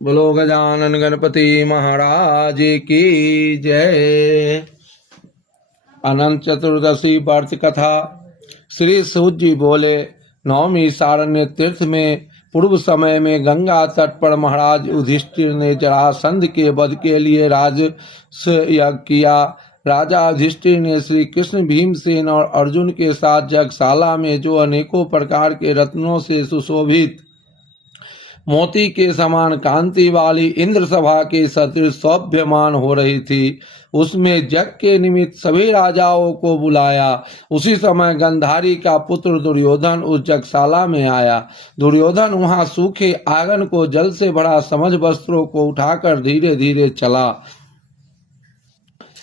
बोलो गजानन गणपति महाराज की जय। अनंत चतुर्दशी व्रत कथा। श्री सूत जी बोले, नवमी सारण्य तीर्थ में पूर्व समय में गंगा तट पर महाराज युधिष्ठिर ने जरासंध के वध के लिए राजस यज्ञ किया। राजा युधिष्ठिर ने श्री कृष्ण, भीमसेन और अर्जुन के साथ यज्ञशाला में जो अनेकों प्रकार के रत्नों से सुशोभित मोती के समान कांति वाली इंद्र सभा के सदृश शोभ्यमान हो रही थी, उसमें यज्ञ के निमित्त सभी राजाओं को बुलाया। उसी समय गंधारी का पुत्र दुर्योधन उस यज्ञशाला में आया। दुर्योधन वहां सूखे आंगन को जल से भरा समझ वस्त्रों को उठाकर धीरे धीरे चला।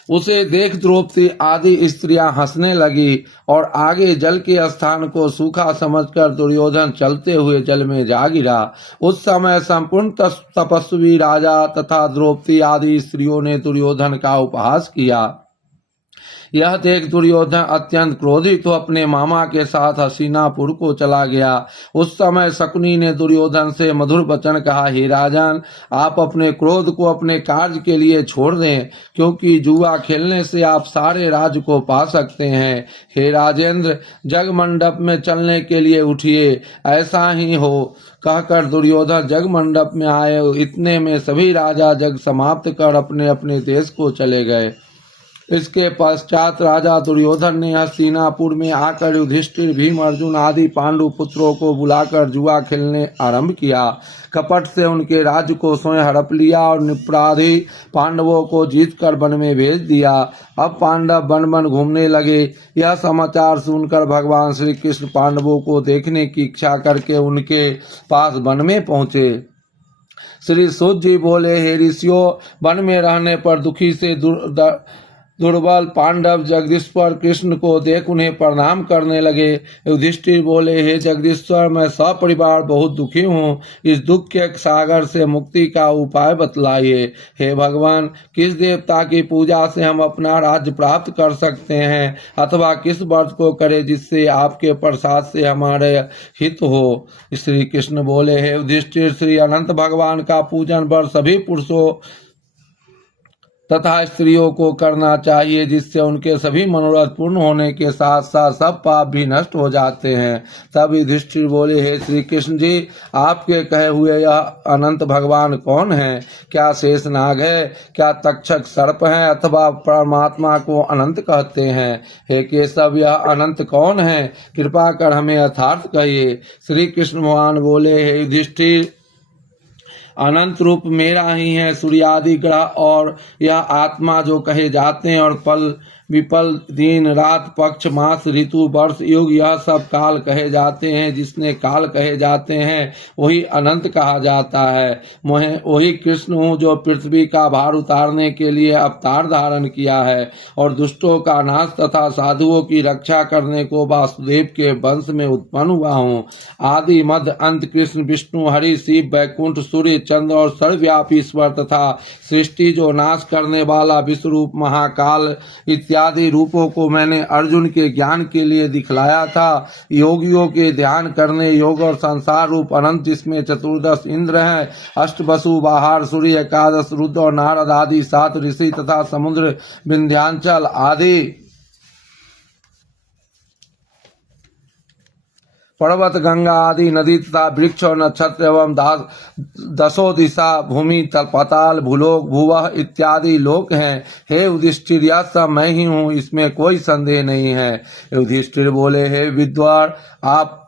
उसे देख द्रौपदी आदि स्त्रियां हंसने लगी और आगे जल के स्थान को सूखा समझकर दुर्योधन चलते हुए जल में जा गिरा। उस समय संपूर्ण तपस्वी राजा तथा द्रौपदी आदि स्त्रियों ने दुर्योधन का उपहास किया। यह देख दुर्योधन अत्यंत क्रोधित हो अपने मामा के साथ हस्तिनापुर को चला गया। उस समय शकुनी ने दुर्योधन से मधुर वचन कहा, हे राजन, आप अपने क्रोध को अपने कार्य के लिए छोड़ दें, क्योंकि जुआ खेलने से आप सारे राज्य को पा सकते हैं। हे राजेंद्र, जग मंडप में चलने के लिए उठिए, ऐसा ही हो। कहकर दुर्योधन जग मंडप में आए। इतने में सभी राजा जग समाप्त कर अपने अपने देश को चले गए। इसके पश्चात राजा दुर्योधन ने हस्तिनापुर में आकर युधिष्ठिर, भीम, अर्जुन आदि पांडु पुत्रों को बुलाकर जुआ खेलने आरंभ किया। कपट से उनके राज्य को स्वयं हड़प लिया और निरपराधी पांडवों को जीतकर वन में भेज दिया। अब पांडव वन वन घूमने लगे। यह समाचार सुनकर भगवान श्री कृष्ण पांडवों को देखने की इच्छा करके उनके पास वन में पहुंचे। श्री सूत जी बोले, हे ऋषियों, वन में रहने पर दुखी से दुर्बल पांडव जगदीश्वर कृष्ण को देख उन्हें प्रणाम करने लगे। युधिष्ठिर बोले, हे जगदीश्वर, मैं सपरिवार बहुत दुखी हूँ। इस दुख के सागर से मुक्ति का उपाय बतलाइए। हे भगवान, किस देवता की पूजा से हम अपना राज्य प्राप्त कर सकते हैं, अथवा किस व्रत को करें जिससे आपके प्रसाद से हमारे हित हो। श्री कृष्ण बोले, हे युधिष्ठिर, श्री अनंत भगवान का पूजन व्रत सभी पुरुषों तथा स्त्रियों को करना चाहिए, जिससे उनके सभी मनोरथ पूर्ण होने के साथ साथ सब पाप भी नष्ट हो जाते हैं। तब युधिष्ठिर बोले, हे श्री कृष्ण जी, आपके कहे हुए यह अनंत भगवान कौन है? क्या शेषनाग है? क्या तक्षक सर्प है? अथवा परमात्मा को अनंत कहते हैं? हे केशव, यह अनंत कौन है? कृपा कर हमें यथार्थ कहिए। श्री कृष्ण भगवान बोले, हे युधिष्ठिर, अनंत रूप मेरा ही है। सूर्यादि ग्रह और यह आत्मा जो कहे जाते हैं, और पल विपल, दिन रात, पक्ष, मास, ऋतु, वर्ष, युग, यह सब काल कहे जाते हैं। जिसने काल कहे जाते हैं वही अनंत कहा जाता है। मैं वही कृष्ण हूँ जो पृथ्वी का भार उतारने के लिए अवतार धारण किया है और दुष्टों का नाश तथा साधुओं की रक्षा करने को वासुदेव के वंश में उत्पन्न हुआ हूँ। आदि मध्य अंत कृष्ण, विष्णु, हरि, शिव, वैकुंठ, सूर्य, चंद्र और सर्वव्यापी ईश्वर तथा सृष्टि जो नाश करने वाला विश्वरूप महाकाल इत्यादि रूपों को मैंने अर्जुन के ज्ञान के लिए दिखलाया था। योगियों के ध्यान करने योग और संसार रूप अनंत, जिसमें चतुर्दश इंद्र हैं, अष्ट वसु, बाहर, सूर्य, एकादश, रुद्र और नारद आदि 7 ऋषि तथा समुद्र, विंध्याचल आदि पर्वत, गंगा आदि नदी तथा वृक्ष और नक्षत्र एवं दसों दिशा, भूमि, पाताल, भूलोक, भूवह इत्यादि लोक हैं। हे युधिष्ठिर, यह सब मैं ही हूँ, इसमें कोई संदेह नहीं है। युधिष्ठिर बोले, हे विद्वान, आप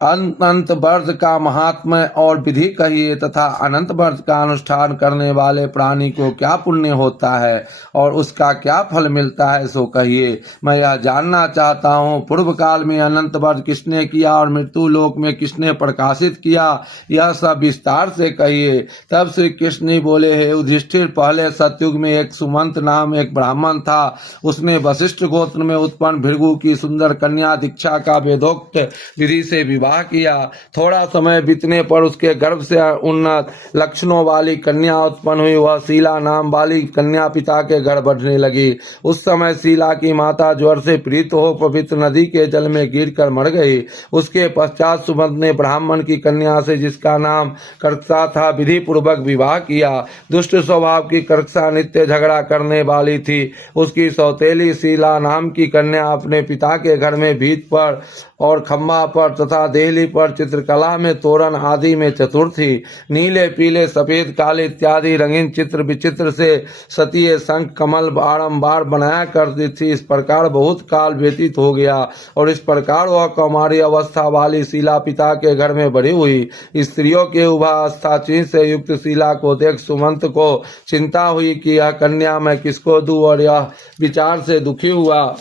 अनंत व्रत का महात्म्य और विधि कहिए, तथा अनंत व्रत का अनुष्ठान करने वाले प्राणी को क्या पुण्य होता है और उसका क्या फल मिलता है, सो कहिए। मैं यह जानना चाहता हूँ, पूर्व काल में अनंत व्रत किसने किया और मृत्यु लोक में किसने प्रकाशित किया, यह सब विस्तार से कहिए। तब श्री कृष्ण बोले, हे युधिष्ठिर, पहले सतयुग में एक सुमंत नाम एक ब्राह्मण था। उसने वशिष्ठ गोत्र में उत्पन्न भृगु की सुंदर कन्या दीक्षा का वेदोक्त विधि से विवाह विवाह किया। थोड़ा समय बीतने पर उसके गर्भ से उन्नत लक्षणों वाली कन्या उत्पन्न हुई। वह शीला नाम वाली कन्या पिता के घर बढ़ने लगी। उस समय शीला की माता ज्वर से पीड़ित हो पवित्र नदी के जल में गिरकर मर गई। उसके पश्चात सुमंत ने ब्राह्मण की कन्या से, जिसका नाम कर्कसा था, विधि पूर्वक विवाह किया। दुष्ट स्वभाव की कर्कसा नित्य झगड़ा करने वाली थी। उसकी सौतेली शीला नाम की कन्या अपने पिता के घर में भीत पर और खम्भा पर तथा देहली पर चित्रकला में, तोरण आदि में चतुर थी। नीले पीले सफेद काले इत्यादि रंगीन चित्र विचित्र से सतीय शंख कमल बारंबार बनाया करती थी। इस प्रकार बहुत काल व्यतीत हो गया और इस प्रकार वह कौमारी अवस्था वाली शीला पिता के घर में बड़ी हुई। स्त्रियों के उभावस्था चिन्ह से युक्त शीला को देख सुमंत को चिंता हुई कि यह कन्या मैं किसको दूं, और यह विचार से दुखी हुआ।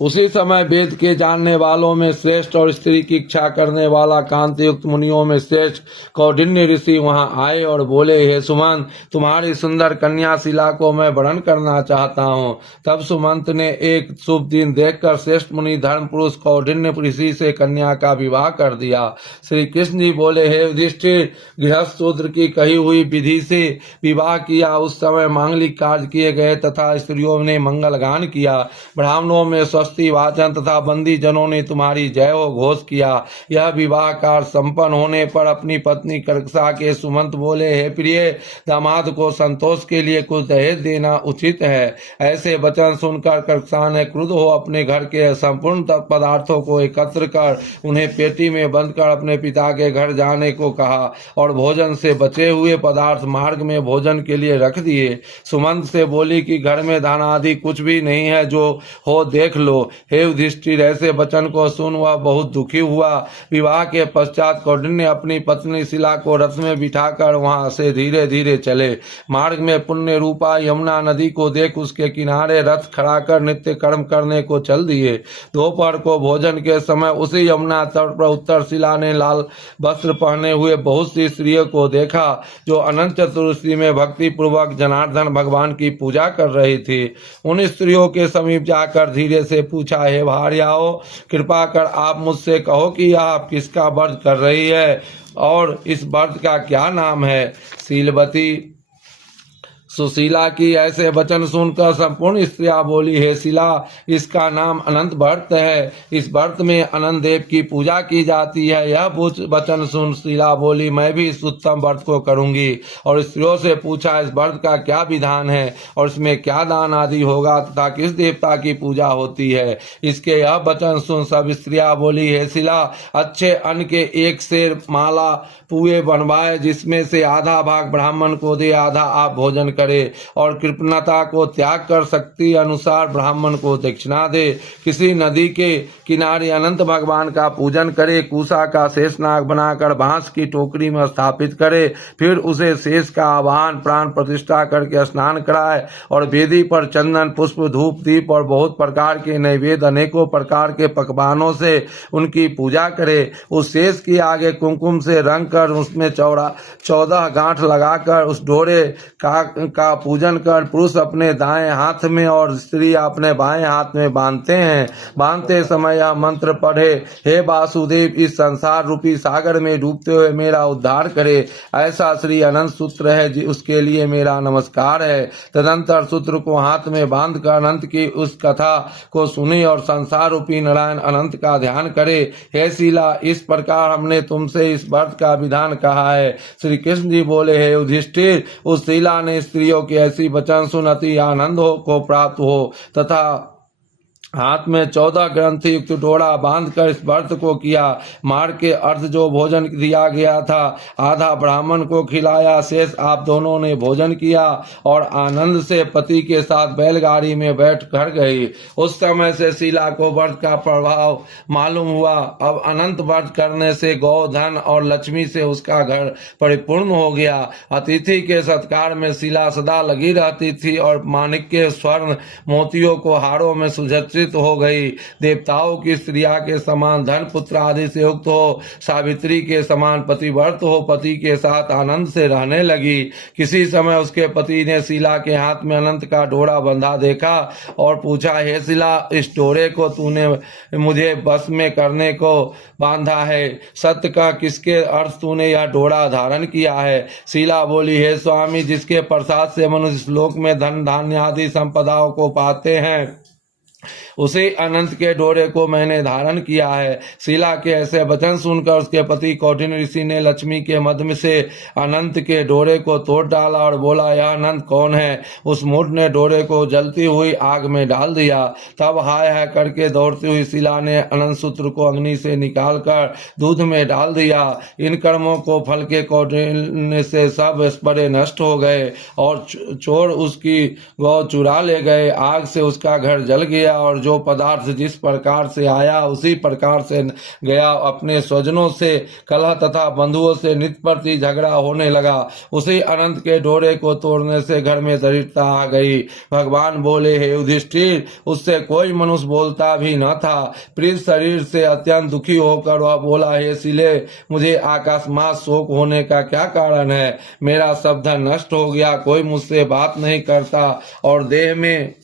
उसी समय वेद के जानने वालों में श्रेष्ठ और स्त्री की इच्छा करने वाला कांति युक्त मुनियों में श्रेष्ठ कौंडिन्य ऋषि वहां आए और बोले, हे सुमंत, तुम्हारी सुंदर कन्या शीला को मैं वरण करना चाहता हूँ। तब सुमंत ने एक शुभ दिन देखकर श्रेष्ठ मुनि धर्म पुरुष कौंडिन्य ऋषि से कन्या का विवाह कर दिया। श्री कृष्ण जी बोले, हे युधिष्ठिर, गृहस्थ शूद्र की कही हुई विधि से विवाह किया। उस समय मांगलिक कार्य किए गए तथा स्त्रियों ने मंगल गान किया। ब्राह्मणों में वाचन तथा बंदी जनों ने तुम्हारी जय हो घोष किया। यह विवाह कार्य संपन्न होने पर अपनी पत्नी कर्कसा के सुमंत बोले, हे प्रिय, दामाद को संतोष के लिए कुछ दहेज देना उचित है। ऐसे वचन सुनकर कर्कसा ने क्रुद्ध हो अपने घर के संपूर्ण पदार्थों को एकत्र कर उन्हें पेटी में बंद कर अपने पिता के घर जाने को कहा और भोजन से बचे हुए पदार्थ मार्ग में भोजन के लिए रख दिए। सुमंत से बोली कि घर में धन आदि कुछ भी नहीं है, जो हो देख लो। हे युधिष्ठिर, ऐसे वचन को सुन वह बहुत दुखी हुआ। विवाह के पश्चात कौंडिन्य अपनी पत्नी शीला को रथ में बिठाकर वहां से धीरे धीरे चले। मार्ग में पुण्य रूपा यमुना नदी को देख उसके किनारे रथ खड़ा कर नित्य कर्म करने को चल दिए। दोपहर को भोजन के समय उसी यमुना तट पर उत्तर शीला ने लाल वस्त्र पहने हुए बहुत सी स्त्रियों को देखा, जो अनंत चतुर्दशी में भक्ति पूर्वक जनार्दन भगवान की पूजा कर रही थी। उन स्त्रियों के समीप जाकर धीरे से पूछा, हे भार्याओं, कृपा कर आप मुझसे कहो कि आप किसका व्रत कर रही है और इस व्रत का क्या नाम है। शीलवती सुशीला की ऐसे वचन सुनकर संपूर्ण स्त्रियां बोली, हे शीला, इसका नाम अनंत व्रत है। इस व्रत में अनंत देव की पूजा की जाती है। यह वचन सुन शीला बोली, मैं भी इस उत्तम व्रत को करूंगी। और स्त्रियों से पूछा, इस व्रत का क्या विधान है और इसमें क्या दान आदि होगा तथा किस देवता की पूजा होती है। इसके यह वचन सुन सब स्त्रियां बोली, हे शीला, अच्छे अन्न के एक शेर माला पुए बनवाए, जिसमें से आधा भाग ब्राह्मण को दे, आधा आप भोजन करे और कृपणता को त्याग कर शक्ति अनुसार ब्राह्मण को दक्षिणा दे। किसी नदी के किनारे अनंत भगवान का पूजन करे, कुशा का शेषनाग बनाकर बांस की टोकरी में स्थापित करे, फिर उसे शेष का आवाहन प्राण प्रतिष्ठा करके स्नान कराए और वेदी पर चंदन पुष्प धूप दीप और बहुत प्रकार के नैवेद्य अनेकों प्रकार के पकवानों से उनकी पूजा करे। उस शेष की आगे कुमकुम से रंग कर उसमें 14 गांठ लगाकर उस डोरे का पूजन कर पुरुष अपने दाएं हाथ में और स्त्री अपने बाएं हाथ में बांधते हैं। बांधते समय यह मंत्र पढ़े, हे वासुदेव, इस संसार रूपी सागर में डूबते हुए मेरा उद्धार करे। ऐसा श्री अनंत सूत्र है, उसके लिए मेरा नमस्कार है। तदंतर सूत्र को हाथ में बांध कर अनंत की उस कथा को सुने और संसार रूपी नारायण अनंत का ध्यान करे। हे शीला, इस प्रकार हमने तुमसे इस व्रत का विधान कहा है। श्री कृष्ण जी बोले, हे युधिष्ठिर, उस शीला ने स्त्रियों की ऐसी वचन सुन अति आनंद को प्राप्त हो तथा हाथ में 14 ग्रंथि युक्त डोरा बांधकर इस व्रत को किया। मार्ग के अर्थ जो भोजन दिया गया था, आधा ब्राह्मण को खिलाया, शेष आप दोनों ने भोजन किया और आनंद से पति के साथ बैलगाड़ी में बैठ घर गई। उस समय से शीला को व्रत का प्रभाव मालूम हुआ। अब अनंत व्रत करने से गौ धन और लक्ष्मी से उसका घर परिपूर्ण हो गया। अतिथि के सत्कार में शीला सदा लगी रहती थी और माणिक्य स्वर्ण मोतियों को हारों में सुसज्जित प्रतिष्ठित हो गई। देवताओं की स्त्रिया के समान धन पुत्र आदि से युक्त हो, सावित्री के समान पतिव्रत हो, पति के साथ आनंद से रहने लगी। किसी समय उसके पति ने शीला के हाथ में अनंत का डोरा बंधा देखा और पूछा, हे शीला, इस डोरे को तूने मुझे बस में करने को बांधा है, सत्य का किसके अर्थ तूने यह डोरा धारण किया है? शीला बोली, हे स्वामी, जिसके प्रसाद से मनुष्य श्लोक में धन धान्य आदि संपदाओं को पाते हैं, उसी अनंत के डोरे को मैंने धारण किया है। शीला के ऐसे वचन सुनकर उसके पति कौंडिन्य ऋषि ने लक्ष्मी के मध्य से अनंत के डोरे को तोड़ डाला और बोला, यह अनंत कौन है? उस मूढ़ ने डोरे को जलती हुई आग में डाल दिया। तब हाय हाय करके दौड़ती हुई शीला ने अनंत सूत्र को अग्नि से निकालकर दूध में डाल दिया। इन कर्मों को फल के कौंडिन्य से सब स्परे नष्ट हो गए और चोर उसकी गौ चुरा ले गए। आग से उसका घर जल गया और जो पदार्थ जिस प्रकार से आया उसी प्रकार से गया। अपने स्वजनों से कलह तथा बंधुओं से नित्य प्रति झगड़ा होने लगा। उसी अनंत के डोरे को तोड़ने से घर में दरिद्रता आ गई। भगवान बोले, हे युधिष्ठिर, उससे कोई मनुष्य बोलता भी न था। प्रिय शरीर से अत्यंत दुखी होकर वह बोला, हे शीले, मुझे अकस्मात शोक होने का क्या कारण है? मेरा सब धन नष्ट हो गया, कोई मुझसे बात नहीं करता और देह में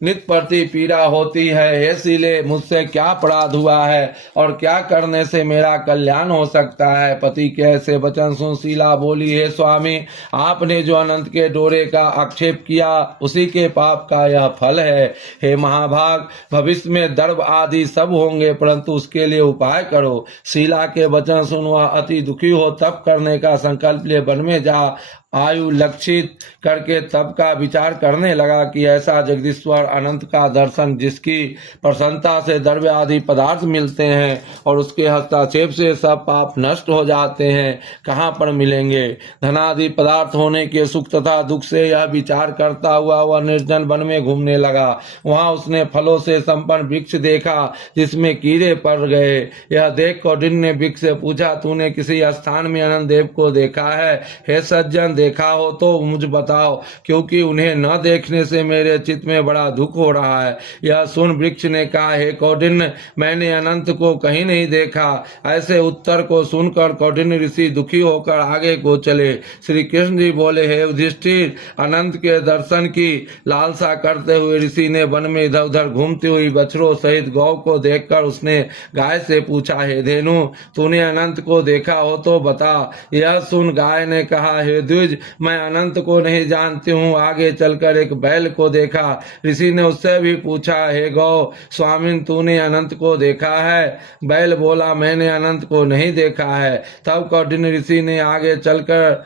नित्य प्रति पीड़ा होती है। हे शीले, मुझसे क्या अपराध हुआ है और क्या करने से मेरा कल्याण हो सकता है? पति के ऐसे वचन सुन शीला बोली, हे स्वामी, आपने जो अनंत के डोरे का आक्षेप किया उसी के पाप का यह फल है। हे महाभाग, भविष्य में दर्भ आदि सब होंगे, परंतु उसके लिए उपाय करो। शीला के वचन सुन वह अति दुखी हो तप करने का संकल्प ले वन में जा आयु लक्षित करके तब का विचार करने लगा कि ऐसा जगदीश्वर अनंत का दर्शन जिसकी प्रसन्नता से द्रव्य आदि पदार्थ मिलते हैं और उसके हस्तक्षेप से सब पाप नष्ट हो जाते हैं, कहाँ पर मिलेंगे? धनादि पदार्थ होने के सुख तथा दुख से यह विचार करता हुआ वह निर्जन वन में घूमने लगा। वहां उसने फलों से संपन्न वृक्ष देखा जिसमें कीड़े पड़ गए। यह देख कौंडिन्य ने वृक्ष से पूछा, तूने किसी स्थान में अनंत देव को देखा है? हे सज्जन, देखा हो तो मुझे बताओ, क्योंकि उन्हें न देखने से मेरे चित्त में बड़ा दुख हो रहा है। यह सुन वृक्ष ने कहा, हे कौंडिन्य, मैंने अनंत को कहीं नहीं देखा। ऐसे उत्तर को सुनकर कौंडिन्य ऋषि दुखी होकर आगे को चले। श्री कृष्ण जी बोले, हे युधिष्ठिर, अनंत के दर्शन की लालसा करते हुए ऋषि ने वन में इधर उधर घूमती हुई बछड़ों सहित गौ को देखकर उसने गाय से पूछा, हे धेनु, तूने अनंत को देखा हो तो बता। यह सुन गाय ने कहा, हे द्विज, मैं अनंत को नहीं जानती हूँ। आगे चलकर एक बैल को देखा। ऋषि ने उससे भी पूछा, हे गौ स्वामी, तूने अनंत को देखा है? बैल बोला, मैंने अनंत को नहीं देखा है। तब कौंडिन्य ऋषि ने आगे चलकर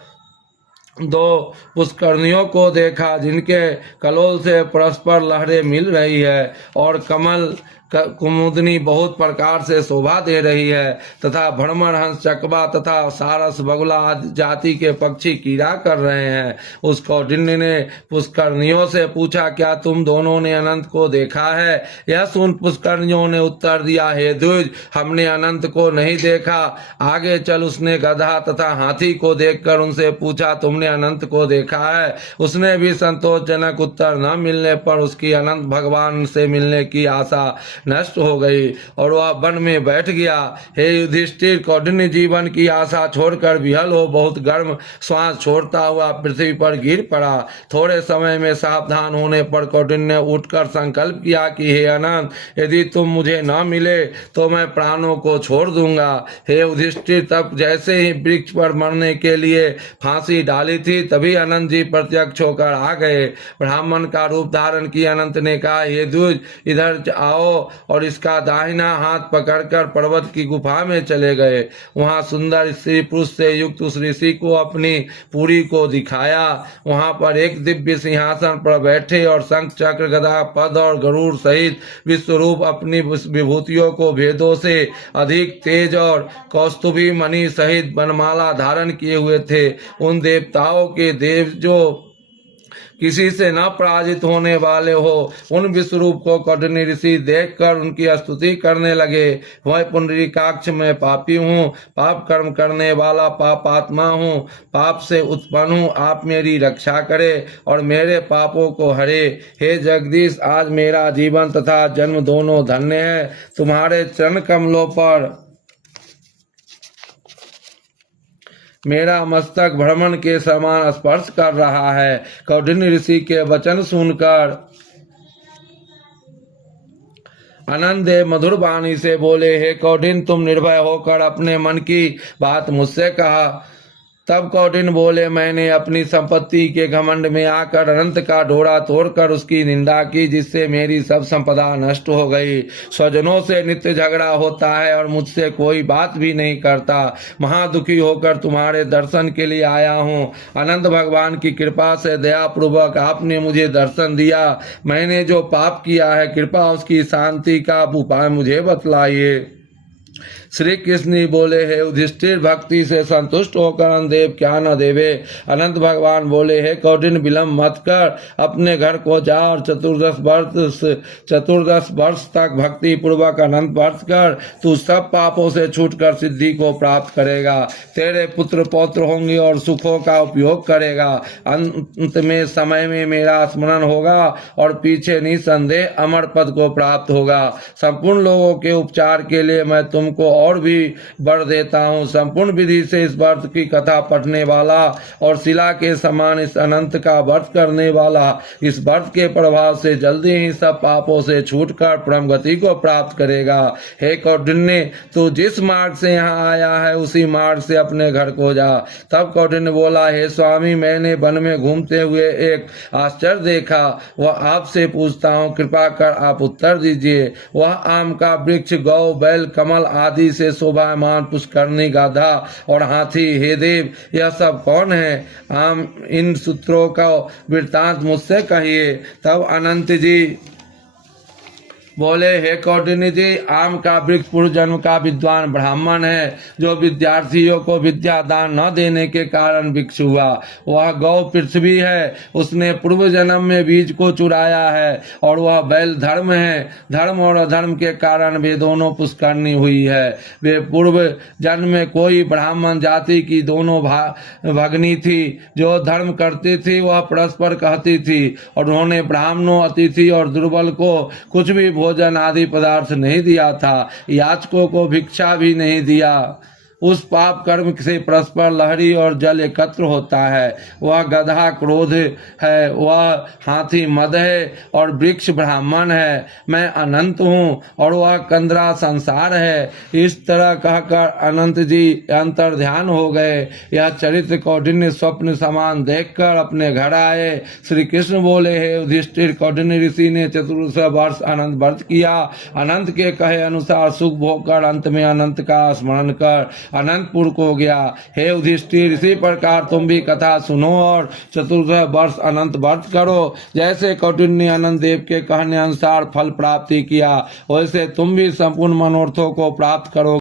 दो पुष्करणियों को देखा जिनके कलोल से परस्पर लहरें मिल रही है और कमल कुमुदनी बहुत प्रकार से शोभा दे रही है तथा भ्रमण हंस, चकवा तथा सारस, बगुला आदि जाति के पक्षी कीड़ा कर रहे हैं। उस कौंडिन्य ने पुष्करणियों से पूछा, क्या तुम दोनों ने अनंत को देखा है? यह सुन पुष्करणियों ने उत्तर दिया, हे द्विज, हमने अनंत को नहीं देखा। आगे चल उसने गधा तथा हाथी को देखकर उनसे पूछा, तुमने अनंत को देखा है? उसने भी संतोषजनक उत्तर न मिलने पर उसकी अनंत भगवान से मिलने की आशा नष्ट हो गई और वह वन में बैठ गया। हे युधिष्ठिर, कौंडिन्य जीवन की आशा छोड़कर विहल हो बहुत गर्म श्वास छोड़ता हुआ पृथ्वी पर गिर पड़ा। थोड़े समय में सावधान होने पर कौंडिन्य ने उठकर संकल्प किया कि हे अनंत, यदि तुम मुझे न मिले तो मैं प्राणों को छोड़ दूंगा। हे युधिष्ठिर, तब जैसे ही वृक्ष पर मरने के लिए फांसी डाली थी तभी अनंत जी प्रत्यक्ष होकर आ गए। ब्राह्मण का रूप धारण किया अनंत ने कहा, हे द्विज, इधर आओ, और इसका दाहिना हाथ पकड़कर पर्वत की गुफा में चले गए। वहां सुंदर स्त्री पुरुष से युक्त उस ऋषि को अपनी पुरी को दिखाया। वहां पर एक दिव्य सिंहासन पर बैठे और शंख, चक्र, गदा, पद और गरुड़ सहित विश्वरूप अपनी विभूतियों को भेदों से अधिक तेज और कौस्तुभी मणि सहित बनमाला धारण किए हुए थे। उन देवताओं के देव जो किसी से न पराजित होने वाले हो। उन विश्वरूप को कौंडिन्य ऋषि देखकर उनकी स्तुति करने लगे। वह पुंडरीकाक्ष में पापी हूँ, पाप कर्म करने वाला पापात्मा हूँ, पाप से उत्पन्न हूँ। आप मेरी रक्षा करे और मेरे पापों को हरे। हे जगदीश, आज मेरा जीवन तथा जन्म दोनों धन्य है। तुम्हारे चरण कमलों पर मेरा मस्तक भ्रमण के समान स्पर्श कर रहा है। कौंडिन्य ऋषि के वचन सुनकर अनंत देव मधुर वाणी से बोले, हे कौंडिन्य, तुम निर्भय होकर अपने मन की बात मुझसे कहा। तब कौंडिन्य बोले, मैंने अपनी संपत्ति के घमंड में आकर अनंत का ढोरा तोड़कर उसकी निंदा की, जिससे मेरी सब संपदा नष्ट हो गई। स्वजनों से नित्य झगड़ा होता है और मुझसे कोई बात भी नहीं करता। महादुखी होकर तुम्हारे दर्शन के लिए आया हूँ। अनंत भगवान की कृपा से दयापूर्वक आपने मुझे दर्शन दिया। मैंने जो पाप किया है, कृपा उसकी शांति का उपाय मुझे बतलाइए। श्री कृष्ण बोले, हे युधिष्ठिर, भक्ति से संतुष्ट होकर अनंतदेव क्या न देवे। अनंत भगवान बोले, हे कौंडिन्य, विलंब मत कर, अपने घर को जा और 14 वर्ष तक भक्ति पूर्वक अनंत व्रत कर। तू सब पापों से छूटकर सिद्धि को प्राप्त करेगा। तेरे पुत्र पौत्र होंगे और सुखों का उपयोग करेगा। अंत में समय में मेरा स्मरण होगा और पीछे निसंदेह अमर पद को प्राप्त होगा। संपूर्ण लोगों के उपचार के लिए मैं तुमको और भी वर देता हूँ। संपूर्ण विधि से इस व्रत की कथा पढ़ने वाला और शिला के समान इस अनंत का व्रत करने वाला इस व्रत के प्रभाव से जल्दी ही सब पापों से छूटकर परम गति को प्राप्त करेगा। हे कौंडिन्य, तू जिस मार्ग से यहाँ आया है उसी मार्ग से अपने घर को जा। तब कौंडिन्य बोला, हे स्वामी, मैंने वन में घूमते हुए एक आश्चर्य देखा, वह आपसे पूछता हूँ, कृपा कर आप उत्तर दीजिए। वह आम का वृक्ष, गौ, बैल, कमल आदि से शोभायमान पुष्करणी, गाधा और हाथी, हे देव, यह सब कौन है? आम इन सूत्रों का वृत्तांत मुझसे कहिए। तब अनंत जी बोले, हे कौंडिन्य जी, आम का वृक्ष पूर्व जन्म का विद्वान ब्राह्मण है, जो विद्यार्थियों को विद्या दान न देने के कारण वृक्ष हुआ। वह गौ पृथ्वी है, उसने पूर्व जन्म में बीज को चुराया है। और वह बैल धर्म है, धर्म और अधर्म के कारण वे दोनों पुष्करणी हुई है। वे पूर्व जन्म में कोई ब्राह्मण जाति की दोनों भगनी थी, जो धर्म करती थी, वह परस्पर कहती थी, और उन्होंने ब्राह्मणों, अतिथि और दुर्बल को कुछ भी भोजन आदि पदार्थ नहीं दिया था, याचकों को भिक्षा भी नहीं दिया। उस पाप कर्म से परस्पर लहरी और जल एकत्र होता है। वह गधा क्रोध है, वह हाथी मद है और वृक्ष ब्राह्मण है। मैं अनंत हूँ और वह कंदरा संसार है। इस तरह कहकर अनंत जी अंतर ध्यान हो गए। यह चरित्र कौंडिन्य स्वप्न समान देखकर अपने घर आए। श्री कृष्ण बोले, हे युधिष्ठिर, कौंडिन्य ऋषि ने 14 वर्ष अनंत व्रत किया। अनंत के कहे अनुसार सुख भोग कर अंत में अनंत का स्मरण कर अनंतपुर को गया। हे युधिष्ठिर, इसी प्रकार तुम भी कथा सुनो और 14 वर्ष अनंत व्रत करो। जैसे कौंडिन्य अनंत देव के कहने अनुसार फल प्राप्ति किया, वैसे तुम भी संपूर्ण मनोरथों को प्राप्त करो।